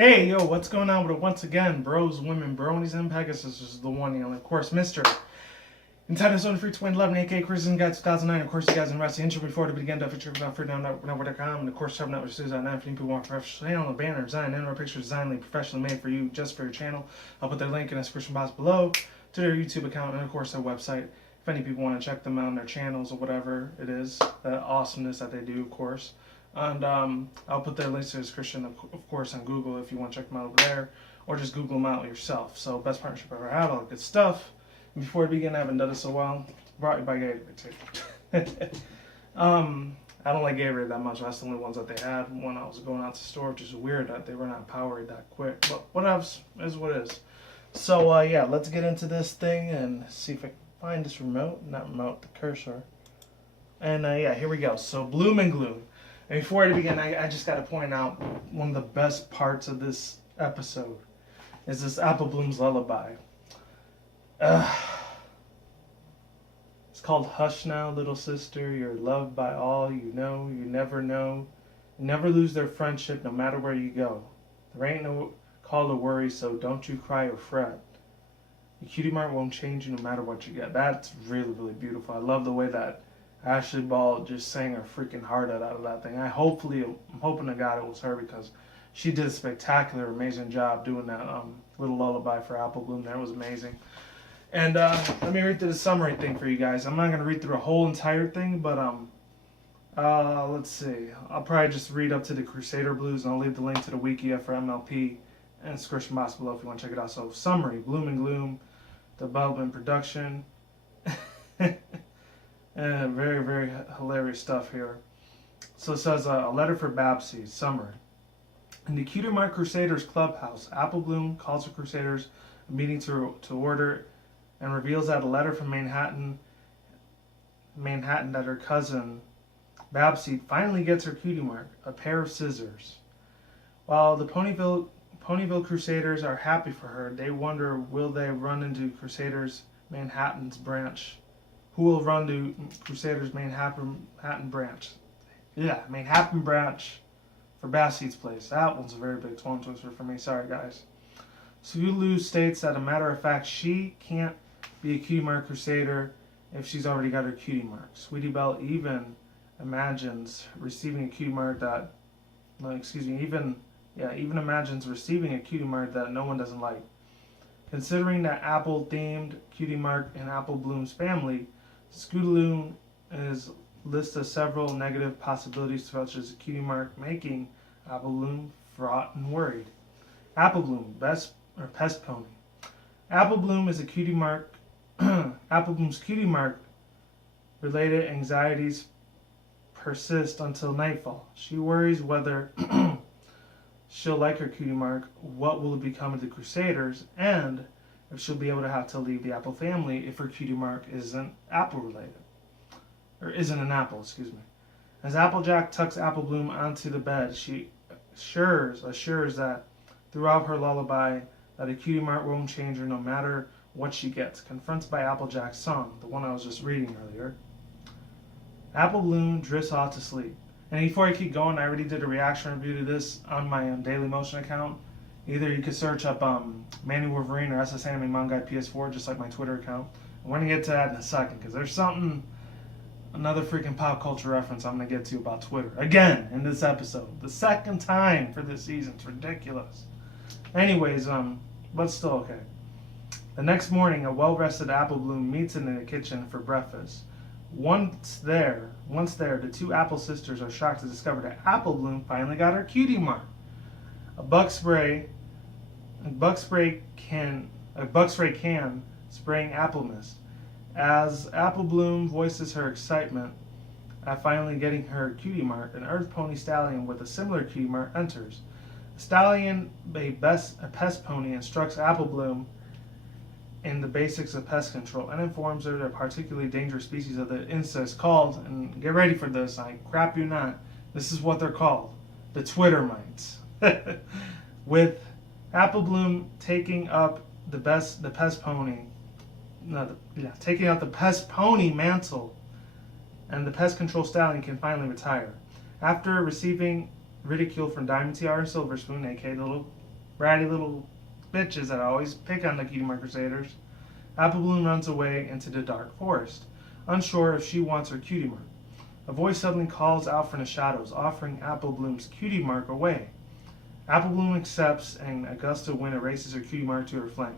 Hey, yo, what's going on with it? Once again, bros, women, bronies, and pegasisters is the one, of course, Mr. Entitled Zone Free 2011, aka Cruising Guide 2009. Of course, you guys in the intro before to begin to feature without free down network.com. And of course, Shop Network Studios at 9 people want professional channel, banner design, and or picture design professionally made for you just for your channel. I'll put their link in the description box below to their YouTube account and, of course, their website. If any people want to check them out on their channels or whatever it is, the awesomeness that they do, of course. And I'll put their links to the description, of course, on Google if you want to check them out over there, or just Google them out yourself. So, best partnership I ever had, all the good stuff. And before we begin, I haven't done it so well. Brought you by Gatorade, too. I don't like Gatorade that much. That's the only ones that they had when I was going out to the store, which is weird that they run out of Powerade that quick. But what else is what is. So, yeah, let's get into this thing and see if I can find this remote. Not remote, the cursor. And, yeah, here we go. So, Bloom Gloom. And before I begin, I just got to point out one of the best parts of this episode is this Apple Bloom's lullaby. It's called Hush Now, Little Sister. You're loved by all you know. You never know. You never lose their friendship no matter where you go. There ain't no call to worry, so don't you cry or fret. Your cutie mark won't change you no matter what you get. That's really, really beautiful. I love the way that Ashley Ball just sang her freaking heart out of that thing. I'm hoping to God it was her because she did a spectacular, amazing job doing that little lullaby for Apple Bloom. That was amazing. And let me read through the summary thing for you guys. I'm not going to read through a whole entire thing, but let's see. I'll probably just read up to the Crusader Blues, and I'll leave the link to the wiki for MLP and description box below if you want to check it out. So, summary: Bloom Gloom, development, production. And very, very hilarious stuff here. So it says, a letter for Babsy, summary. In the Cutie Mark Crusaders clubhouse, Apple Bloom calls the Crusaders a meeting to order and reveals that a letter from Manhattan that her cousin Babsy finally gets her cutie mark, a pair of scissors. While the Ponyville Crusaders are happy for her, they wonder will they run into Crusaders Manhattan's branch. Who will run to Crusaders Manhattan branch? Yeah, Manhattan branch for Bassie's place. That one's a very big tongue twister for me. Sorry, guys. Sulu states that a matter of fact, she can't be a cutie mark Crusader if she's already got her cutie mark. Sweetie Belle even imagines receiving a cutie mark that, even imagines receiving a cutie mark that no one doesn't like. Considering that Apple-themed cutie mark in Apple Bloom's family, Scootaloo is list of several negative possibilities such as a cutie mark making Apple Bloom fraught and worried. Apple Bloom, pest pony. Apple Bloom is a cutie mark. Apple Bloom's cutie mark related anxieties persist until nightfall. She worries whether she'll like her cutie mark, what will it become of the Crusaders, and if she'll be able to have to leave the Apple family if her cutie mark isn't Apple related. Or isn't an apple, excuse me. As Applejack tucks Apple Bloom onto the bed, she assures that throughout her lullaby that a cutie mark won't change her no matter what she gets. Confronted by Applejack's song, the one I was just reading earlier, Apple Bloom drifts off to sleep. And before I keep going, I already did a reaction review to this on my Daily Motion account. Either you could search up Manny Wolverine or SS Anime Manga PS4, just like my Twitter account. I'm going to get to that in a second, because there's another freaking pop culture reference I'm going to get to about Twitter. Again, in this episode. The second time for this season. It's ridiculous. Anyways, but still okay. The next morning, a well-rested Apple Bloom meets in the kitchen for breakfast. Once there, the two Apple sisters are shocked to discover that Apple Bloom finally got her cutie mark. A bug spray can spraying apple mist. As Apple Bloom voices her excitement at finally getting her cutie mark, an Earth Pony stallion with a similar cutie mark enters. The stallion, a pest pony, instructs Apple Bloom in the basics of pest control and informs her that a particularly dangerous species of the insects called, and get ready for this, I crap you not, this is what they're called, the Twitter mites. With Apple Bloom taking up the pest pony mantle, and the pest control stallion can finally retire. After receiving ridicule from Diamond Tiara and Silver Spoon, aka the little bratty little bitches that always pick on the Cutie Mark Crusaders, Apple Bloom runs away into the dark forest, unsure if she wants her Cutie Mark. A voice suddenly calls out from the shadows, offering Apple Bloom's Cutie Mark away. Apple Bloom accepts, and a gust of wind erases her Cutie Mark to her flank.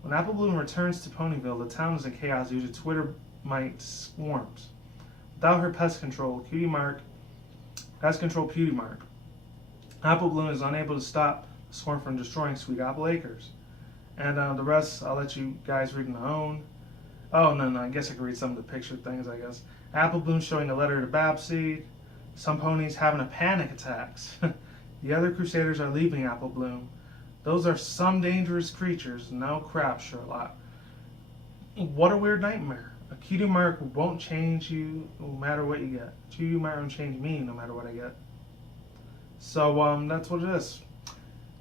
When Apple Bloom returns to Ponyville, the town is in chaos due to Twitter mite swarms. Without her pest control Cutie Mark, Apple Bloom is unable to stop the swarm from destroying Sweet Apple Acres. And the rest, I'll let you guys read on your own. Oh, no, I guess I can read some of the picture things, I guess. Apple Bloom showing a letter to Babseed. Some ponies having a panic attacks. The other Crusaders are leaving Apple Bloom. Those are some dangerous creatures. No crap, Sherlock. What a weird nightmare. A Cutie Mark won't change you no matter what you get. Cutie Mark won't change me no matter what I get. So, that's what it is.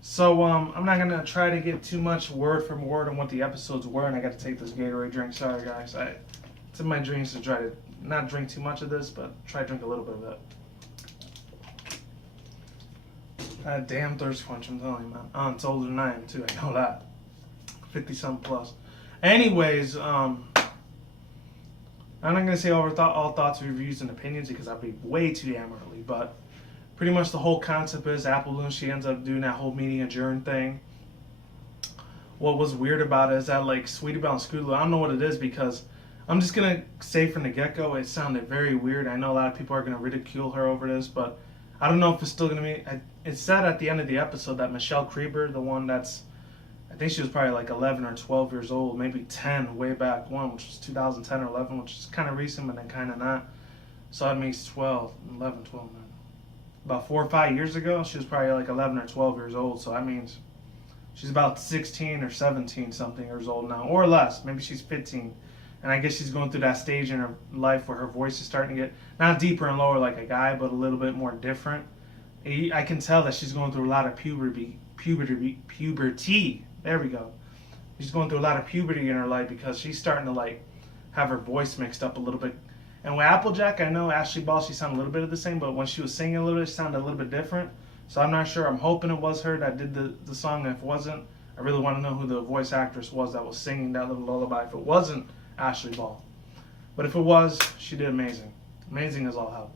So, I'm not going to try to get too much word for word on what the episodes were, and I got to take this Gatorade drink. Sorry, guys. It's in my dreams to try to not drink too much of this, but try to drink a little bit of it. That damn thirst quench, I'm telling you, man. Oh, it's older than I am, too. I know that. 50-something plus. Anyways, I'm not going to say all thoughts, reviews, and opinions because I'd be way too damn early, but pretty much the whole concept is Apple Bloom, she ends up doing that whole meeting adjourn thing. What was weird about it is that, like, Sweetie Belle and Scootaloo, I don't know what it is because I'm just going to say from the get-go, it sounded very weird. I know a lot of people are going to ridicule her over this, but I don't know if it's still going to be... It said at the end of the episode that Michelle Creeper, the one that's... I think she was probably like 11 or 12 years old, maybe 10 way back when, which was 2010 or 11, which is kind of recent, but then kind of not. So that makes 12, 11, 12, man. About 4 or 5 years ago, she was probably like 11 or 12 years old. So that means she's about 16 or 17 something years old now, or less. Maybe she's 15. And I guess she's going through that stage in her life where her voice is starting to get not deeper and lower like a guy, but a little bit more different. I can tell that she's going through a lot of puberty. There we go. She's going through a lot of puberty in her life because she's starting to like have her voice mixed up a little bit. And with Applejack, I know Ashley Ball, she sounded a little bit of the same, but when she was singing a little bit, it sounded a little bit different. So I'm not sure. I'm hoping it was her that did the song. If it wasn't, I really want to know who the voice actress was that was singing that little lullaby. If it wasn't Ashley Ball. But if it was, she did amazing. Amazing as all hell.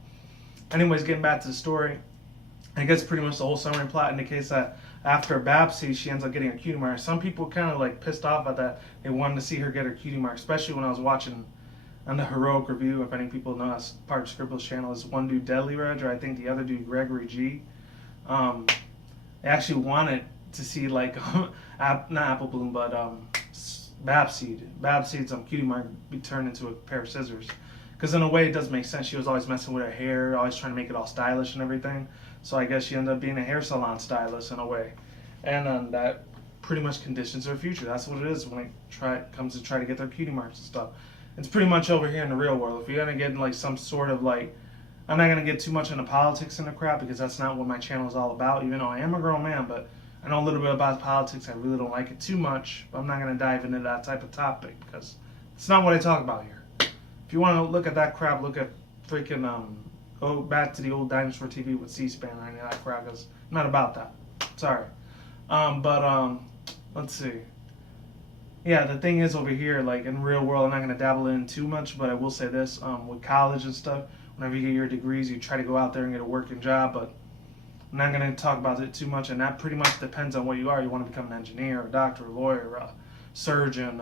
Anyways, getting back to the story, I guess pretty much the whole summary plot indicates that after Babsy, she ends up getting a Cutie Mark. Some people kind of like pissed off at that. They wanted to see her get her Cutie Mark, especially when I was watching on the Heroic Review. If any people know, that's part of Scribble's channel. Is one dude, Deadly Reg, or I think the other dude, Gregory G. They actually wanted to see like, not Apple Bloom, but Babseed's Cutie Mark be turned into a pair of scissors. Because in a way, it does make sense. She was always messing with her hair, always trying to make it all stylish and everything. So I guess she ended up being a hair salon stylist in a way. And that pretty much conditions her future. That's what it is when it comes to try to get their Cutie Marks and stuff. It's pretty much over here in the real world. If you're going to get like some sort of like... I'm not going to get too much into politics and the crap because that's not what my channel is all about. Even though I am a grown man, but I know a little bit about politics. I really don't like it too much. But I'm not going to dive into that type of topic because it's not what I talk about here. If you want to look at that crap, look at freaking... go back to the old Dinosaur TV with C-SPAN or any of that crap, because I'm not about that. Sorry. Let's see. Yeah, the thing is over here, like in real world, I'm not going to dabble in too much, but I will say this. With college and stuff, whenever you get your degrees, you try to go out there and get a working job, but I'm not going to talk about it too much, and that pretty much depends on what you are. You want to become an engineer, a doctor, a lawyer, a surgeon,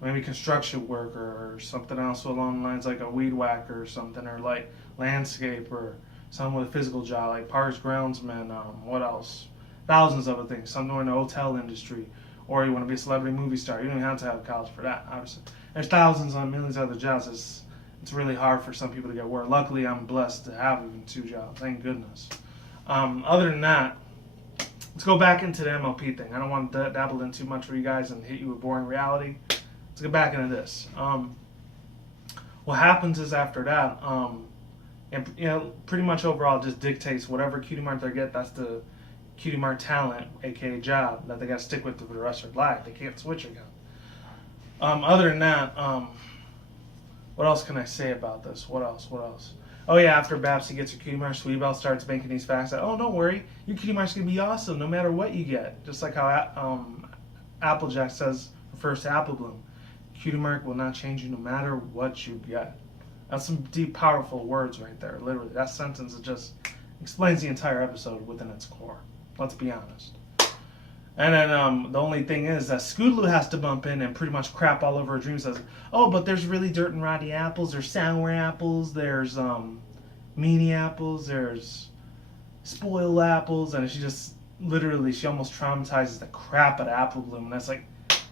maybe construction worker or something else along the lines like a weed whacker or something, or like landscape or someone with a physical job like parks groundsman, what else? Thousands of other things. Something in the hotel industry, or you want to be a celebrity movie star. You don't even have to have college for that, obviously. There's thousands and millions of other jobs. It's really hard for some people to get work. Luckily, I'm blessed to have even 2 jobs. Thank goodness. Other than that, let's go back into the MLP thing. I don't want to dabble in too much for you guys and hit you with boring reality. Let's get back into this. What happens is after that, and pretty much overall it just dictates whatever Cutie Mark they get. That's the Cutie Mark talent, aka job, that they got to stick with for the rest of their life. They can't switch again. Other than that, what else can I say about this? What else? Oh yeah, after Babsy gets her cutie mark, Sweetbelle starts making these facts that, oh, don't worry, your cutie mark's gonna be awesome no matter what you get. Just like how Applejack refers to Apple Bloom. Cutie mark will not change you no matter what you get. That's some deep, powerful words right there. Literally, that sentence just explains the entire episode within its core. Let's be honest. And then the only thing is that Scootaloo has to bump in and pretty much crap all over her dreams. Says, oh, but there's really dirt and rotty apples. There's sour apples. There's meanie apples. There's spoiled apples. And she just literally, she almost traumatizes the crap out of Apple Bloom. And that's like,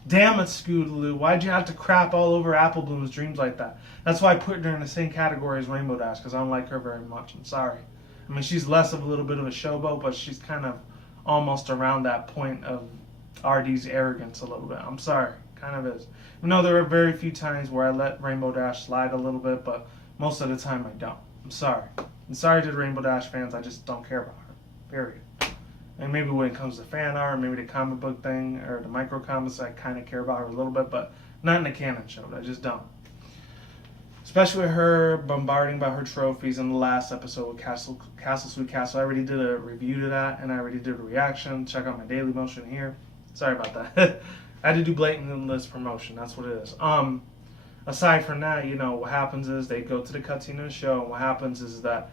damn it, Scootaloo. Why'd you have to crap all over Apple Bloom's dreams like that? That's why I put her in the same category as Rainbow Dash, because I don't like her very much. I'm sorry. I mean, she's less of a little bit of a showboat, but she's kind of almost around that point of RD's arrogance a little bit. I'm sorry, kind of is. You know, there are very few times where I let Rainbow Dash slide a little bit, but most of the time I don't. I'm sorry. I'm sorry to the Rainbow Dash fans, I just don't care about her. Period. And maybe when it comes to fan art, maybe the comic book thing, or the micro comics, I kind of care about her a little bit, but not in the canon show. I just don't. Especially with her bombarding about her trophies in the last episode with Castle Sweet Castle. I already did a review to that, and I already did a reaction. Check out my Daily Motion here. Sorry about that. I had to do blatant list promotion. That's what it is. Aside from that, you know, what happens is they go to the cutscene of the show, and what happens is that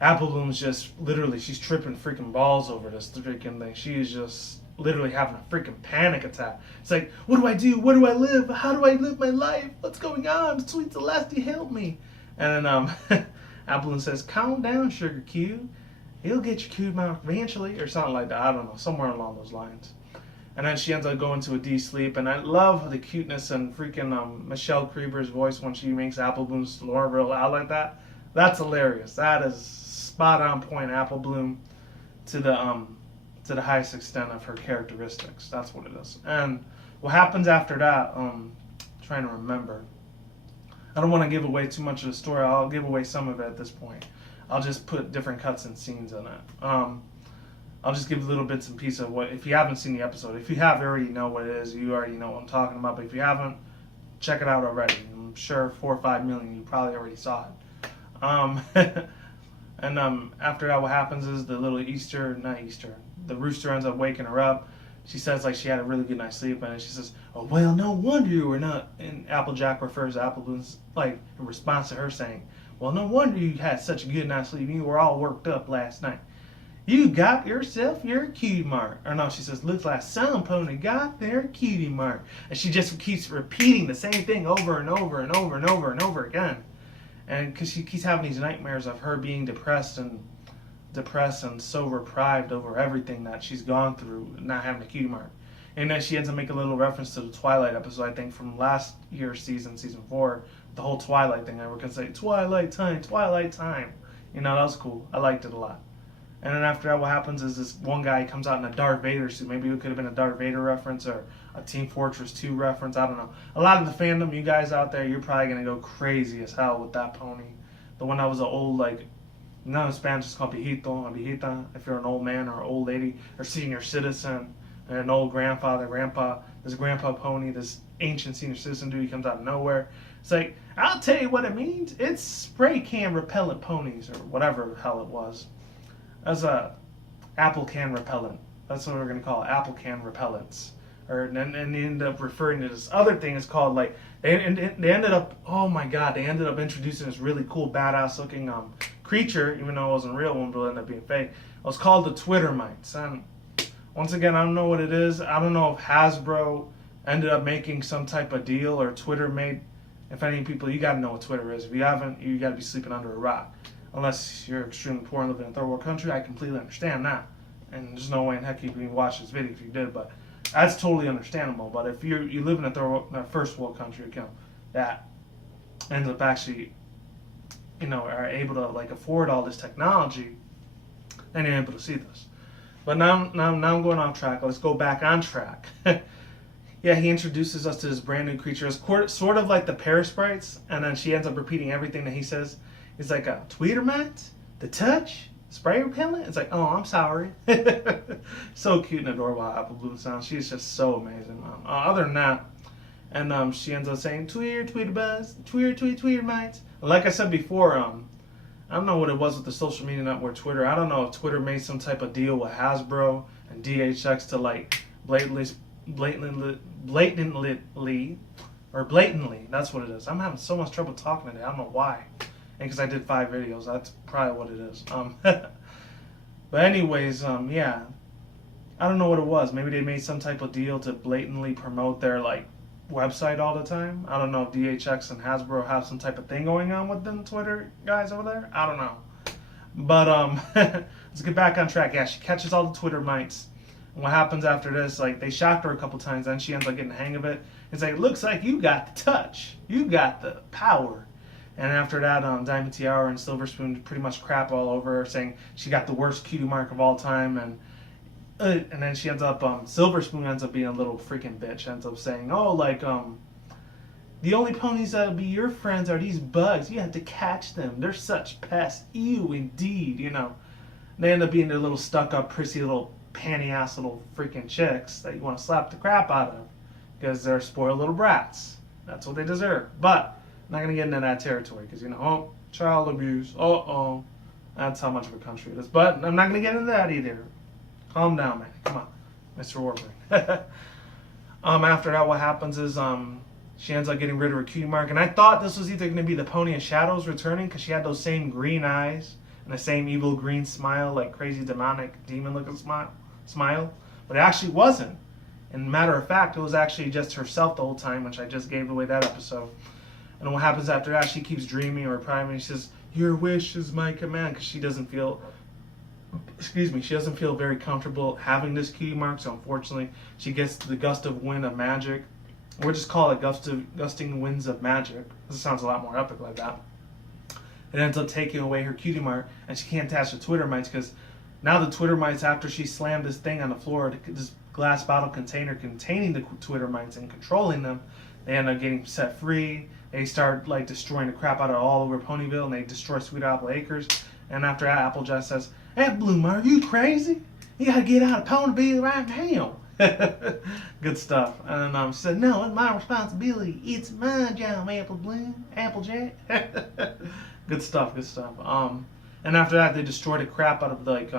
Apple Bloom's just literally, she's tripping freaking balls over this freaking thing. She is just literally having a freaking panic attack. It's like, what do I do? Where do I live? How do I live my life? What's going on? Sweet Celeste, help me. And then Apple Bloom says, calm down, Sugar Q. He'll get your cutie mark eventually, or something like that. I don't know, somewhere along those lines. And then she ends up going to a deep sleep. And I love the cuteness and freaking Michelle Creeber's voice when she makes Apple Bloom's Laura real out like that. That's hilarious. That is spot on point Apple Bloom to the highest extent of her characteristics. That's what it is. And what happens after that, trying to remember. I don't want to give away too much of the story. I'll give away some of it at this point. I'll just put different cuts and scenes in it. I'll just give little bits and pieces of what, if you haven't seen the episode. If you have, you already know what it is. You already know what I'm talking about. But if you haven't, check it out already. I'm sure 4 or 5 million, you probably already saw it. And after that, what happens is the little the rooster ends up waking her up. She says like she had a really good night's sleep, and she says, oh, well, no wonder you were not. And Applejack refers to Apple Bloom's, like, in response to her saying, well, no wonder you had such a good night's sleep. You were all worked up last night. You got yourself your cutie mark. Or no, she says, looks like some pony got their cutie mark. And she just keeps repeating the same thing over and over and over and over and over again. And because she keeps having these nightmares of her being depressed and so reprived over everything that she's gone through, not having a cutie mark. And then she ends up making a little reference to the Twilight episode, I think, from last year's season 4, the whole Twilight thing. And we're going to say, Twilight time. You know, that was cool. I liked it a lot. And then after that, what happens is this one guy comes out in a Darth Vader suit. Maybe it could have been a Darth Vader reference or a Team Fortress 2 reference. I don't know. A lot of the fandom, you guys out there, you're probably going to go crazy as hell with that pony. The one that was an old, like, not in Spanish, it's called viejito or viejita. If you're an old man or an old lady or senior citizen, and an old grandpa, this grandpa pony, this ancient senior citizen dude, he comes out of nowhere. It's like, I'll tell you what it means. It's spray can repellent ponies, or whatever the hell it was. As a apple can repellent. That's what we're going to call it, apple can repellents. And they end up referring to this other thing. It's called, like, they ended up, oh my god, they ended up introducing this really cool, badass looking creature, even though it wasn't a real one, but it ended up being fake. It was called the Twitter mites. And once again, I don't know what it is. I don't know if Hasbro ended up making some type of deal, or Twitter made. If any people, you got to know what Twitter is. If you haven't, you got to be sleeping under a rock. Unless you're extremely poor and live in a third world country, I completely understand that. And there's no way in heck you can watch this video if you did, but that's totally understandable. But if you live in a first world country, that ends up actually, are able to, like, afford all this technology, then you're able to see this. But now I'm going off track. Let's go back on track. Yeah, he introduces us to this brand new creature. It's sort of like the Parasprites, and then she ends up repeating everything that he says. It's like a tweeter mite, the touch, spray repellent. It's like, oh, I'm sorry. So cute and adorable how Apple Bloom sounds. She's just so amazing. Other than that, and she ends up saying, tweeter buzz, tweeter mites. Like I said before, I don't know what it was with the social media network Twitter. I don't know if Twitter made some type of deal with Hasbro and DHX to like blatantly, that's what it is. I'm having so much trouble talking today. I don't know why. And because I did 5 videos, that's probably what it is. But anyways, yeah. I don't know what it was. Maybe they made some type of deal to blatantly promote their like website all the time. I don't know if DHX and Hasbro have some type of thing going on with them Twitter guys over there. I don't know. But let's get back on track. Yeah, she catches all the Twitter mites. And what happens after this, like they shocked her a couple times, then she ends up getting the hang of it. It's like, looks like you got the touch. You got the power. And after that, Diamond Tiara and Silver Spoon pretty much crap all over her, saying she got the worst cutie mark of all time. And then she ends up, Silver Spoon ends up being a little freaking bitch. Ends up saying, oh, like, the only ponies that'll be your friends are these bugs. You have to catch them. They're such pests. Ew, indeed, you know. They end up being their little stuck-up, prissy little panty-ass little freaking chicks that you want to slap the crap out of. Because they're spoiled little brats. That's what they deserve. But I'm not going to get into that territory. Because, you know, oh, child abuse. Uh-oh. That's how much of a country it is. But I'm not going to get into that either. Calm down, man. Come on, Mr. Warburton. After that, what happens is she ends up getting rid of her cutie mark. And I thought this was either going to be the Pony of Shadows returning because she had those same green eyes and the same evil green smile, like crazy demonic demon-looking smile. But it actually wasn't. And matter of fact, it was actually just herself the whole time, which I just gave away that episode. And what happens after that, she keeps dreaming or priming. She says, your wish is my command, because she doesn't feel very comfortable having this cutie mark, so unfortunately she gets the gust of wind of magic. We'll just call it gusting winds of magic. This sounds a lot more epic like that. It ends up taking away her cutie mark, and she can't attach the Twitter mites, because now the Twitter mites, after she slammed this thing on the floor, this glass bottle container containing the Twitter mites and controlling them, they end up getting set free. They start like destroying the crap out of all over Ponyville, and they destroy Sweet Apple Acres. And after that, Applejack says, hey, Bloom, are you crazy? You gotta get out of Ponyville right now. Good stuff. And she said, no, it's my responsibility. It's my job, Applejack. Good stuff, good stuff. And after that, they destroy the crap out of like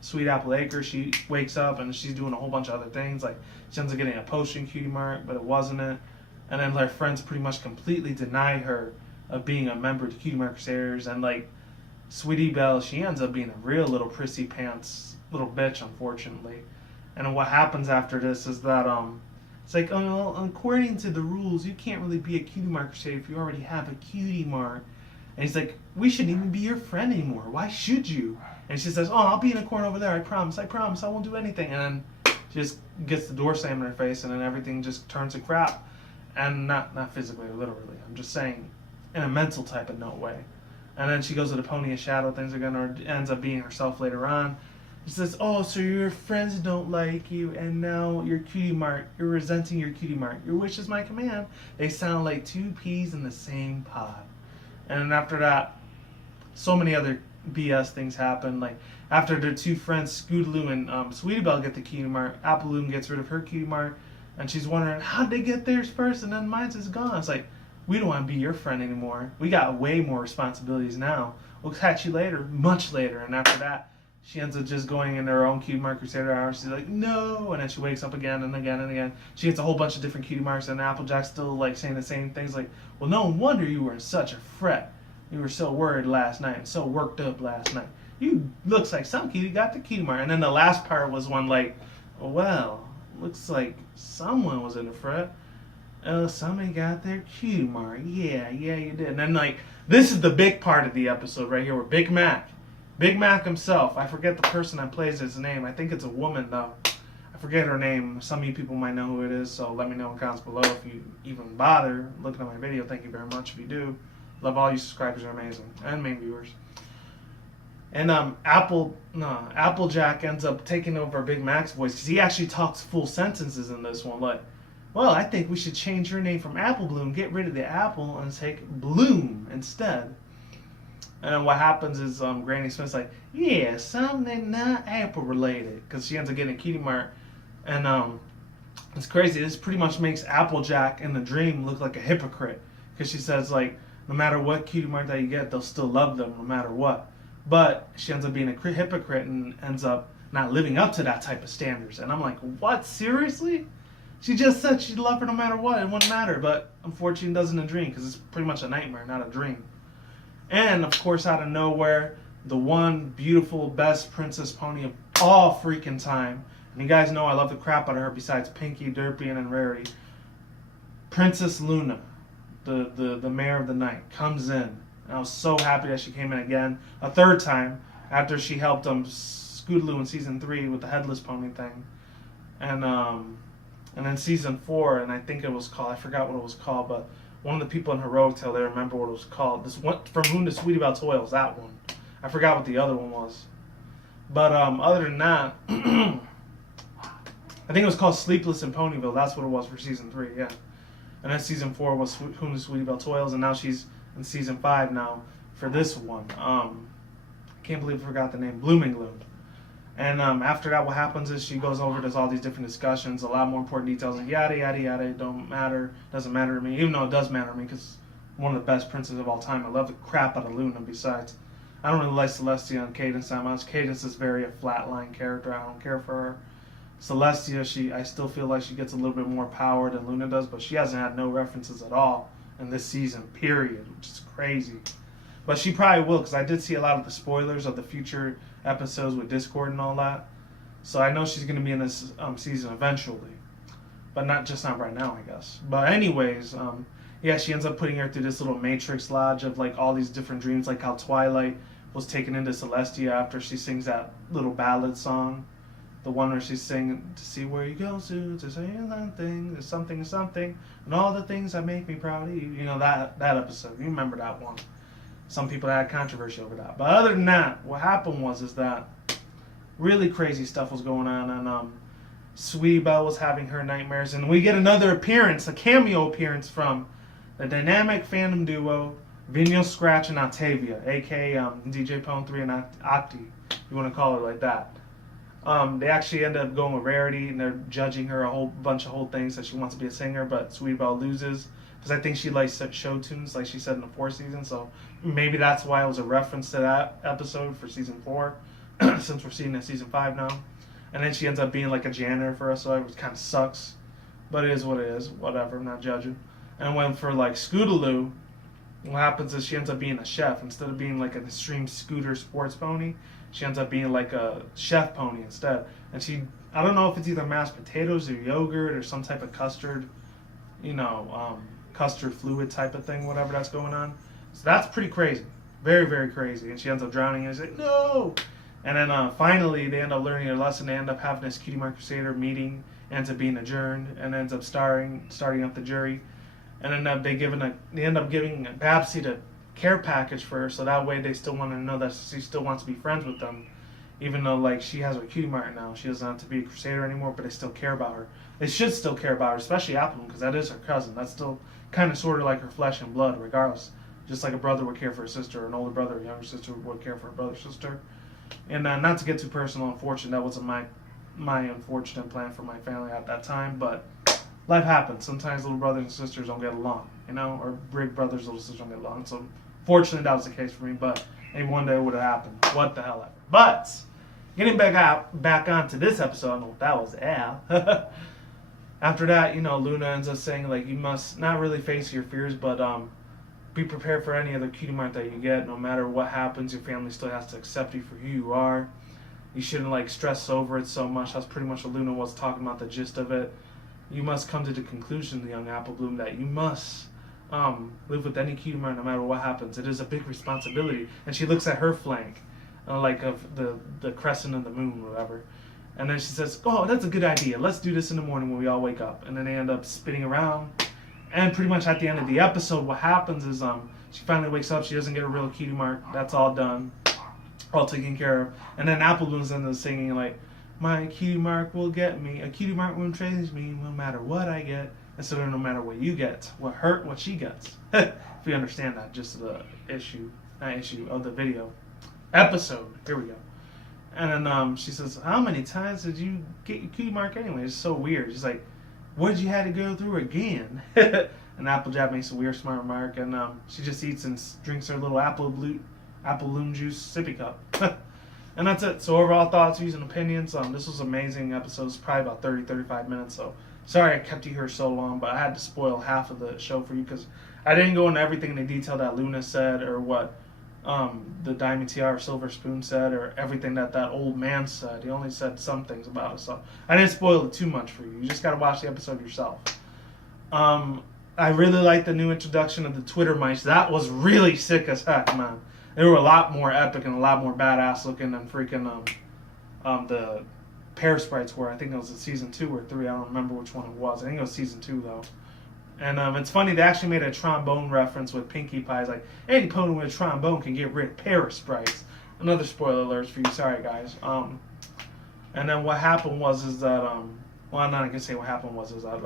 Sweet Apple Acre. She wakes up and she's doing a whole bunch of other things. Like she ends up getting a potion cutie mark, but it wasn't it. And then her friends pretty much completely deny her of being a member of the Cutie Mark Crusaders. And like Sweetie Belle, she ends up being a real little prissy pants little bitch, unfortunately. And what happens after this is that it's like, oh, well, according to the rules, you can't really be a Cutie Mark Crusader if you already have a cutie mark. And he's like, we shouldn't even be your friend anymore. Why should you? And she says, oh, I'll be in a corner over there. I promise, I won't do anything. And then she just gets the door slammed in her face, and then everything just turns to crap. And not physically or literally. I'm just saying in a mental type of note way. And then she goes to the Pony of Shadow. Things are gonna ends up being herself later on. She says, oh, so your friends don't like you, and now your cutie mark, you're resenting your cutie mark. Your wish is my command. They sound like two peas in the same pod. And then after that, so many other BS things happen. Like after their two friends, Scootaloo and Sweetie Belle, get the cutie mark, Appaloon gets rid of her cutie mark. And she's wondering, how'd they get theirs first and then mine's is gone? It's like, we don't want to be your friend anymore. We got way more responsibilities now. We'll catch you later, much later. And after that, she ends up just going into her own Cutie Mark Crusader hour. She's like, no. And then she wakes up again and again and again. She gets a whole bunch of different cutie marks, and Applejack's still like saying the same things like, well, no wonder you were in such a fret. You were so worried last night and so worked up last night. You looks like some cutie got the cutie mark. And then the last part was one like, well, looks like someone was in the fret. Oh, somebody got their cutie mark. Yeah, you did. And then, like, this is the big part of the episode right here where Big Mac himself, I forget the person that plays his name. I think it's a woman, though. I forget her name. Some of you people might know who it is, so let me know in the comments below if you even bother looking at my video. Thank you very much if you do. Love all you subscribers, are amazing. And main viewers. And Applejack ends up taking over Big Mac's voice because he actually talks full sentences in this one. Like, well, I think we should change your name from Apple Bloom, get rid of the apple, and take Bloom instead. And then what happens is Granny Smith's like, yeah, something not apple related, because she ends up getting a cutie mark. And it's crazy. This pretty much makes Applejack in the dream look like a hypocrite, because she says like, no matter what cutie mark that you get, they'll still love them no matter what. But she ends up being a hypocrite and ends up not living up to that type of standards. And I'm like, what? Seriously? She just said she'd love her no matter what. It wouldn't matter. But unfortunately, it doesn't a dream because it's pretty much a nightmare, not a dream. And of course, out of nowhere, the one beautiful, best princess pony of all freaking time. And you guys know I love the crap out of her besides Pinky, Derpy, and Rarity. Princess Luna, the mayor of the night, comes in. And I was so happy that she came in again, a third time, after she helped Scootaloo in season 3 with the headless pony thing. And then season 4, and I think it was called, I forgot what it was called, but one of the people in Heroic Tale, they remember what it was called. This one, From Whom the Sweetie Belle Toils, that one. I forgot what the other one was. But other than that, I think it was called Sleepless in Ponyville. That's what it was for season 3, yeah. And then season 4 was Whom the Sweetie Belle Toils, and now she's in season 5 now for this one. I can't believe I forgot the name. Bloom Gloom. And after that, what happens is she goes over, does all these different discussions, a lot more important details, and yada, yada, yada. It doesn't matter to me, even though it does matter to me because one of the best princesses of all time. I love the crap out of Luna. Besides, I don't really like Celestia and Cadence that much. Cadence is very a flatline character. I don't care for her. Celestia, I still feel like she gets a little bit more power than Luna does, but she hasn't had no references at all in this season, period, which is crazy. But she probably will, because I did see a lot of the spoilers of the future episodes with Discord and all that. So I know she's going to be in this season eventually. But not right now, I guess. But anyways, yeah, she ends up putting her through this little matrix lodge of like all these different dreams, like how Twilight was taken into Celestia after she sings that little ballad song. The one where she's singing, to see where you go soon, to say something, there's something, and all the things that make me proud of you. You know, that episode. You remember that one. Some people had controversy over that. But other than that, what happened is that really crazy stuff was going on, and Sweetie Belle was having her nightmares, and we get another appearance, a cameo appearance from the dynamic fandom duo, Vino Scratch and Octavia, aka DJ Pone 3 and Octi, you want to call it like that. They actually end up going with Rarity, and they're judging her a whole bunch of whole things that she wants to be a singer, but Sweetie Belle loses because I think she likes show tunes, like she said in the 4th season. So maybe that's why it was a reference to that episode for season 4, since we're seeing it in season 5 now. And then she ends up being like a janitor for us, so it kind of sucks, but it is what it is. Whatever, I'm not judging. And when for like Scootaloo, what happens is she ends up being a chef instead of being like an extreme scooter sports pony. She ends up being like a chef pony instead. And I don't know if it's either mashed potatoes or yogurt or some type of custard, custard fluid type of thing, whatever that's going on. So that's pretty crazy. Very, very crazy. And she ends up drowning and she's like, no! And then finally they end up learning their lesson. They end up having this Cutie Mark Crusader meeting, ends up being adjourned, and ends up starting up the jury. And then they end up giving Babsy a care package for her, so that way they still want to know that she still wants to be friends with them, even though like she has her Cutie Mark now. She doesn't have to be a Crusader anymore, but they still care about her. They should still care about her, especially Apple, because that is her cousin. That's still kind of sort of like her flesh and blood, regardless. Just like a brother would care for a sister, or an older brother or younger sister would care for a brother or sister. And not to get too personal, unfortunately, that wasn't my unfortunate plan for my family at that time, but life happens. Sometimes little brothers and sisters don't get along, or big brothers and little sisters don't get along. So fortunately, that was the case for me, but maybe one day it would have happened. What the hell ever. But getting back onto this episode, I don't know what that was. After that, Luna ends up saying like, you must not really face your fears, but be prepared for any other cutie mark that you get. No matter what happens, your family still has to accept you for who you are. You shouldn't like stress over it so much. That's pretty much what Luna was talking about, the gist of it. You must come to the conclusion, the young Apple Bloom, that you must live with any cutie mark no matter what happens. It is a big responsibility. And she looks at her flank, like of the crescent and the moon, or whatever. And then she says, oh, that's a good idea. Let's do this in the morning when we all wake up. And then they end up spinning around. And pretty much at the end of the episode, what happens is she finally wakes up. She doesn't get a real cutie mark. That's all done. All taken care of. And then Apple Bloom's ends up singing like, my cutie mark will get me. A cutie mark won't change me no matter what I get. Instead of no matter what you get. What she gets. If you understand that. Just the issue of the video. Episode. Here we go. And then she says, how many times did you get your cutie mark anyway? It's so weird. She's like, what did you have to go through again? and Applejack makes a weird smart remark, and she just eats and drinks her little apple bloom juice sippy cup. And that's it. So overall thoughts, views, and opinions. This was an amazing episode. It's probably about 30-35 minutes. So sorry I kept you here so long, but I had to spoil half of the show for you because I didn't go into everything in the detail that Luna said or what the Diamond Tiara Silver Spoon said or everything that old man said. He only said some things about it. So I didn't spoil it too much for you. You just got to watch the episode yourself. I really like the new introduction of the Twitter mice. That was really sick as heck, man. They were a lot more epic and a lot more badass looking than freaking the Pear Sprites were. I think it was in season 2 or 3. I don't remember which one it was. I think it was season 2 though. And it's funny, they actually made a trombone reference with Pinkie Pie. It's like, any pony with a trombone can get rid of Pear Sprites. Another spoiler alert for you. Sorry, guys. And then what happened was is that, well, I'm not going to say what happened was is that,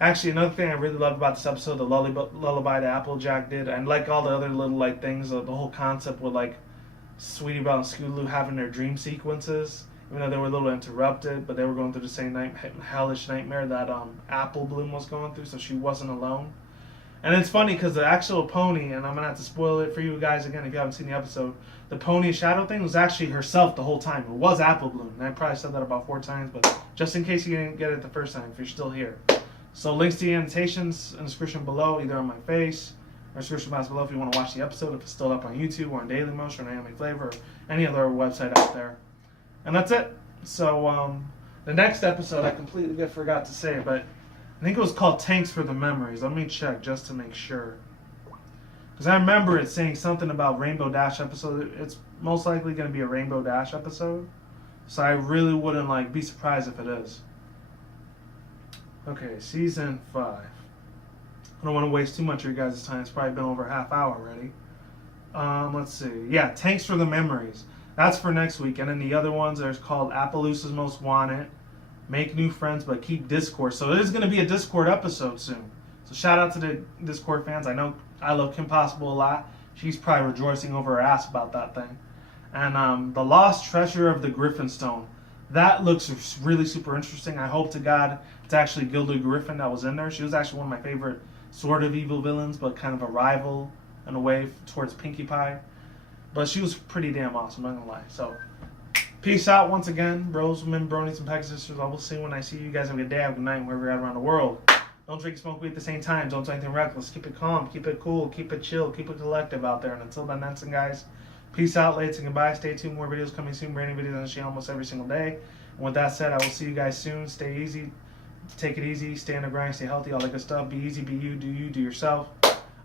actually, another thing I really loved about this episode, the lullaby that Applejack did, and like all the other little like things, the whole concept with like Sweetie Belle and Scootaloo having their dream sequences, even though they were a little interrupted, but they were going through the same hellish nightmare that Apple Bloom was going through, so she wasn't alone. And it's funny because the actual pony, and I'm going to have to spoil it for you guys again if you haven't seen the episode, the pony shadow thing was actually herself the whole time. It was Apple Bloom, and I probably said that about 4 times, but just in case you didn't get it the first time, if you're still here. So links to the annotations in the description below, either on my face or description box below if you want to watch the episode, if it's still up on YouTube or on Daily Motion or Anime Flavor or any other website out there. And that's it. So the next episode I completely forgot to say, but I think it was called Tanks for the Memories. Let me check just to make sure. Because I remember it saying something about Rainbow Dash episode. It's most likely going to be a Rainbow Dash episode. So I really wouldn't be surprised if it is. Okay, season 5. I don't want to waste too much of your guys' time. It's probably been over a half hour already. Let's see. Yeah, Tanks for the Memories. That's for next week. And then the other ones are called Appaloosa's Most Wanted, Make New Friends But Keep Discord. So it is going to be a Discord episode soon. So shout out to the Discord fans. I know I love Kim Possible a lot. She's probably rejoicing over her ass about that thing. And The Lost Treasure of the Griffinstone. That looks really super interesting. I hope to God it's actually Gilda Griffin that was in there. She was actually one of my favorite sort of evil villains, but kind of a rival in a way towards Pinkie Pie. But she was pretty damn awesome, I'm not gonna lie. So, peace out once again, bros, women, bronies, and pegasisters. I will see you when I see you guys. Have a good day, have a good night, wherever you're at around the world. Don't drink and smoke weed at the same time. Don't do anything reckless. Keep it calm, keep it cool, keep it chill, keep it collective out there. And until then, that's it, guys. Peace out, ladies, and goodbye. Stay tuned. More videos coming soon. Brand new videos on the channel almost every single day. And with that said, I will see you guys soon. Stay easy. Take it easy. Stay on the grind. Stay healthy. All that good stuff. Be easy. Be you. Do yourself.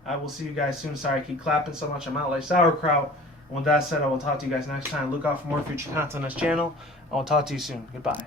I will see you guys soon. Sorry I keep clapping so much. I'm out like sauerkraut. And with that said, I will talk to you guys next time. Look out for more future content on this channel. I will talk to you soon. Goodbye.